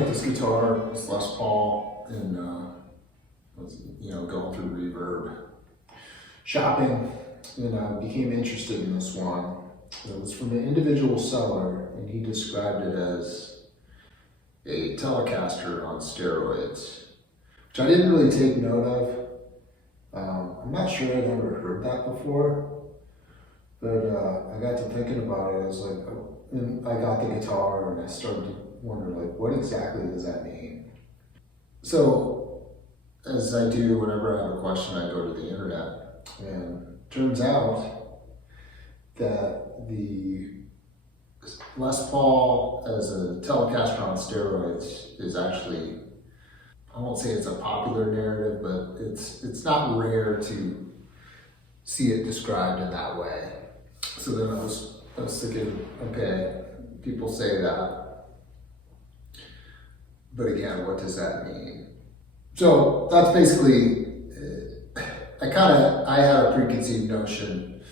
at this guitar, this Les Paul, and going through Reverb, shopping, and I became interested in this one. It was from an individual seller, and he described it as a Telecaster on steroids, which I didn't really take note of. I'm not sure I'd ever heard that before, but I got to thinking about it. I was like, and I got the guitar, and I started to wonder, like, what exactly does that mean? So, as I do whenever I have a question, I go to the internet, and it turns out that the Les Paul as a Telecaster on steroids is actually, I won't say it's a popular narrative, but it's not rare to see it described in that way. So then I was thinking, okay, people say that, but again, what does that mean? So that's basically, I had a preconceived notion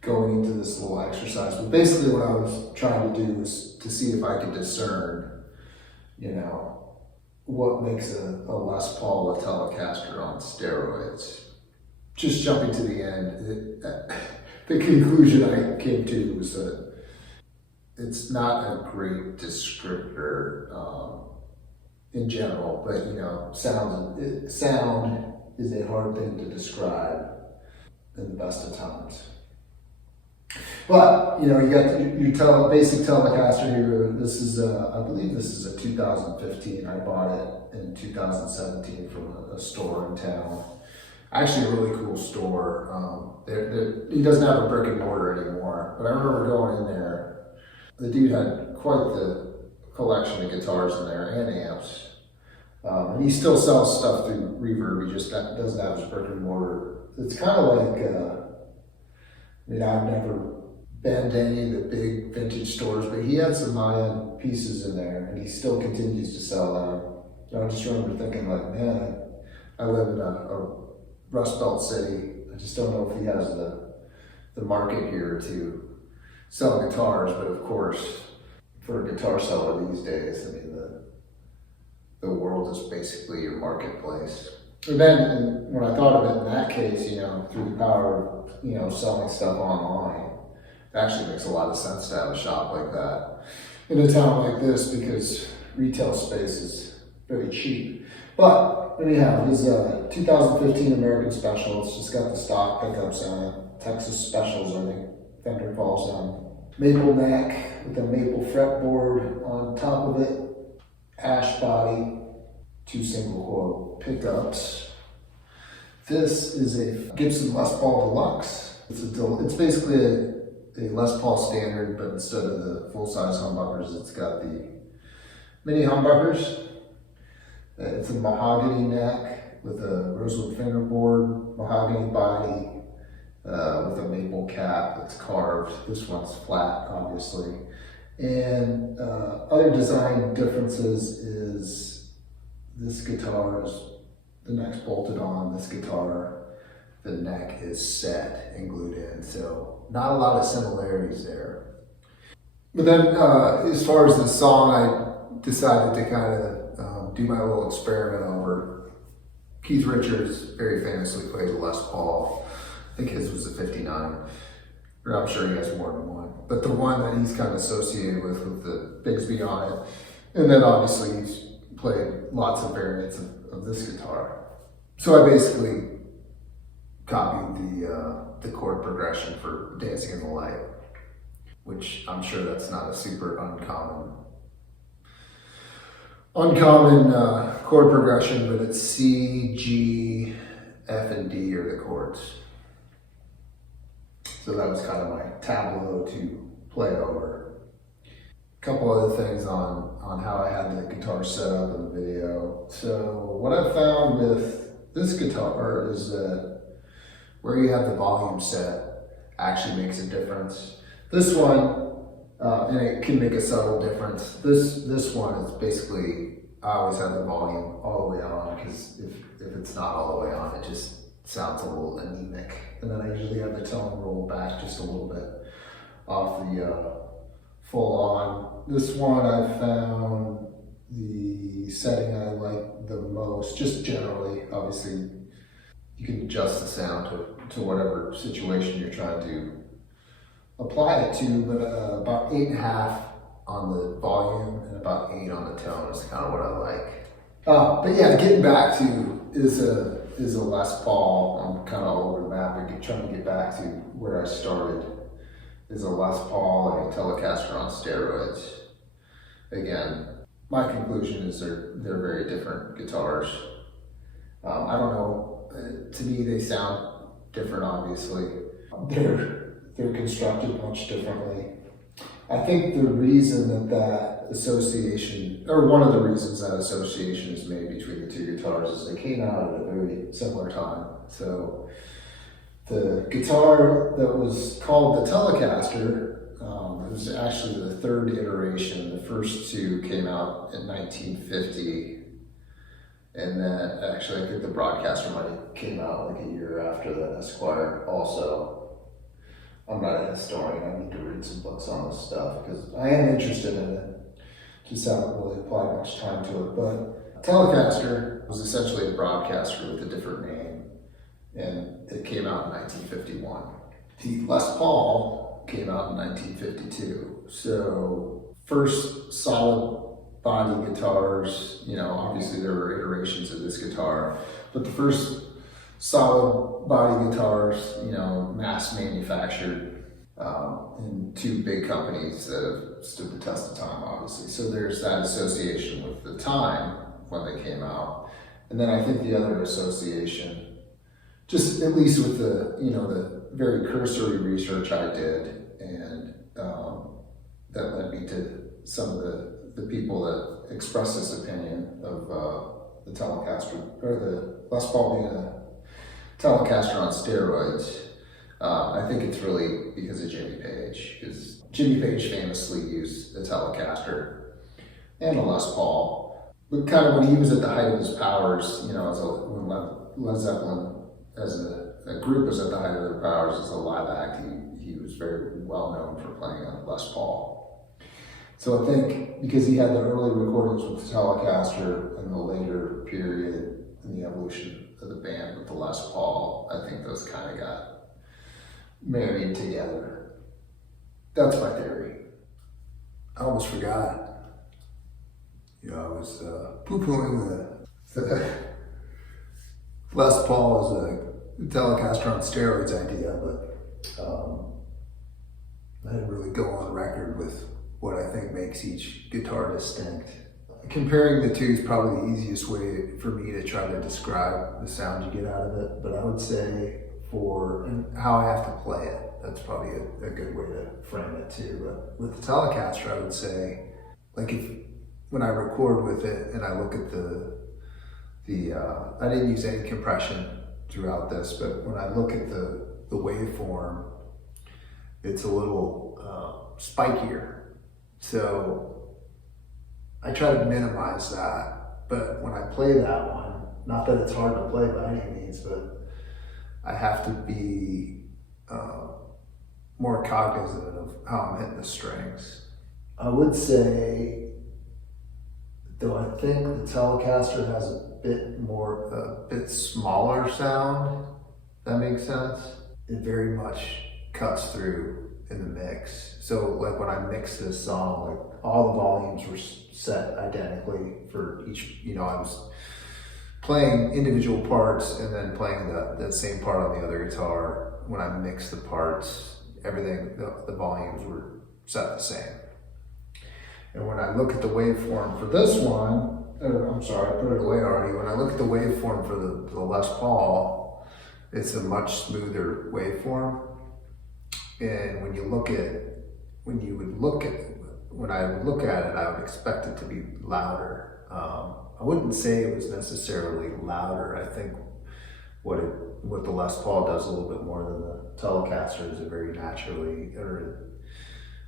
going into this little exercise, but basically what I was trying to do was to see if I could discern, what makes a Les Paul a Telecaster on steroids. Just jumping to the end, the conclusion I came to was that it's not a great descriptor in general, but sound is a hard thing to describe in the best of times. But you got your basic Telecaster here. This is I believe this is a 2015. I bought it in 2017 from a store in town. Actually, a really cool store. He doesn't have a brick and mortar anymore, but I remember going in there. The dude had quite the collection of guitars in there and amps. And he still sells stuff through Reverb. He just doesn't have his brick and mortar. It's kind of like, I've never been to any of the big vintage stores, but he had some high-end pieces in there, and he still continues to sell them. I just remember thinking, like, man, I live in a Rust Belt city. I just don't know if he has the market here to sell guitars, but of course, for a guitar seller these days, the world is basically your marketplace. And then when I thought of it in that case, through the power of, selling stuff online, it actually makes a lot of sense to have a shop like that in a town like this because retail space is very cheap. But anyhow, it is a 2015 American Special. It's just got the stock pickups on it. Texas Specials, I think Fender calls them. Maple neck with a maple fretboard on top of it. Ash body, 2 single coil pickups. This is a Gibson Les Paul Deluxe. It's basically a Les Paul standard, but instead of the full-size humbuckers, it's got the mini-humbuckers. It's a mahogany neck with a rosewood fingerboard, mahogany body with a maple cap that's carved. This one's flat, obviously. And other design differences is this guitar is, the neck's bolted on, this guitar, the neck is set and glued in. So not a lot of similarities there. But then as far as the song, I decided to kind of do my little experiment over. Keith Richards very famously played a Les Paul. I think his was a 59. Or I'm sure he has more than one. But the one that he's kind of associated with the Bigsby on it. And then obviously he's played lots of variants of this guitar. So I basically copied the chord progression for Dancing in the Light, which I'm sure that's not a super uncommon chord progression, but it's C, G, F, and D are the chords. So that was kind of my tableau to play over. A couple other things on how I had the guitar set up in the video. So what I found with this guitar is that where you have the volume set actually makes a difference. This one, and it can make a subtle difference. This one is basically, I always have the volume all the way on because if it's not all the way on, it just sounds a little anemic. And then I usually have the tone roll back just a little bit off the full on. This one I found the setting I like the most, just generally. Obviously, you can adjust the sound to whatever situation you're trying to apply it to, but about 8.5 on the volume and about 8 on the tone is kind of what I like. But yeah, getting back to is a Les Paul. I'm kind of all over the map, but trying to get back to where I started. Is a Les Paul and a Telecaster on steroids. Again, my conclusion is they're very different guitars. I don't know. To me, they sound different. Obviously, they're constructed much differently. I think the reason that association, or one of the reasons that association is made between the two guitars, is they came out at a very similar time. So the guitar that was called the Telecaster, it was actually the third iteration. The first two came out in 1950, and then actually I think the Broadcaster might have came out like a year after the Esquire also. I'm not a historian, I need to read some books on this stuff because I am interested in it. Just haven't really applied much time to it. But Telecaster was essentially a broadcaster with a different name, and it came out in 1951. The Les Paul came out in 1952. So first solid body guitars, obviously there were iterations of this guitar, but the first solid body guitars, mass manufactured in two big companies that have stood the test of time, obviously. So there's that association with the time when they came out. And then I think the other association, just at least with the very cursory research I did, and that led me to some of the people that expressed this opinion of the Telecaster, or the Les Paul being a Telecaster on steroids. I think it's really because of Jimmy Page, because Jimmy Page famously used a Telecaster and a Les Paul, but kind of when he was at the height of his powers, when Led Zeppelin as a group was at the height of their powers as a live act, he was very well known for playing on Les Paul. So I think because he had the early recordings with the Telecaster and the later period in the evolution of the band with the Les Paul, I think those kind of got married together. That's my theory. I almost forgot. I was poo-pooing the Les Paul as a Telecaster on steroids idea, but I didn't really go on record with what I think makes each guitar distinct. Comparing the two is probably the easiest way for me to try to describe the sound you get out of it, but I would say and how I have to play it, that's probably a good way to frame it too. But with the Telecaster, I would say, when I record with it and I look at I didn't use any compression throughout this, but when I look at the waveform, it's a little spikier. So I try to minimize that, but when I play that one, not that it's hard to play by any means, but I have to be more cognizant of how I'm hitting the strings. I would say, though, I think the Telecaster has a bit smaller sound. That makes sense. It very much cuts through in the mix. So when I mixed this song, all the volumes were set identically for each, I was playing individual parts and then playing that same part on the other guitar. When I mixed the parts, everything, the volumes were set the same. And when I look at the waveform for this one, I'm sorry, I put it away already. When I look at the waveform for the Les Paul, it's a much smoother waveform. And when I would look at it, I would expect it to be louder. I wouldn't say it was necessarily louder. I think what the Les Paul does a little bit more than the Telecaster is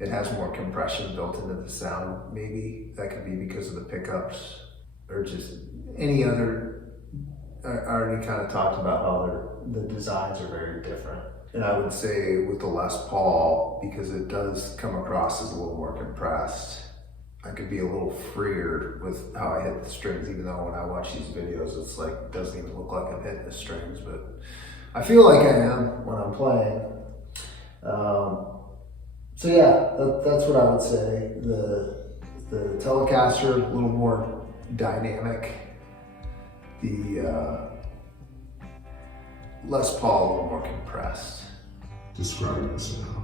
it has more compression built into the sound. Maybe that could be because of the pickups or just any other. I already kind of talked about how the designs are very different. And I would say with the Les Paul, because it does come across as a little more compressed, I could be a little freer with how I hit the strings, even though when I watch these videos, it's like, it doesn't even look like I'm hitting the strings, but I feel like I am when I'm playing. So yeah, that's what I would say. The Telecaster, a little more dynamic. The Les Paul, a little more compressed. Describe the sound.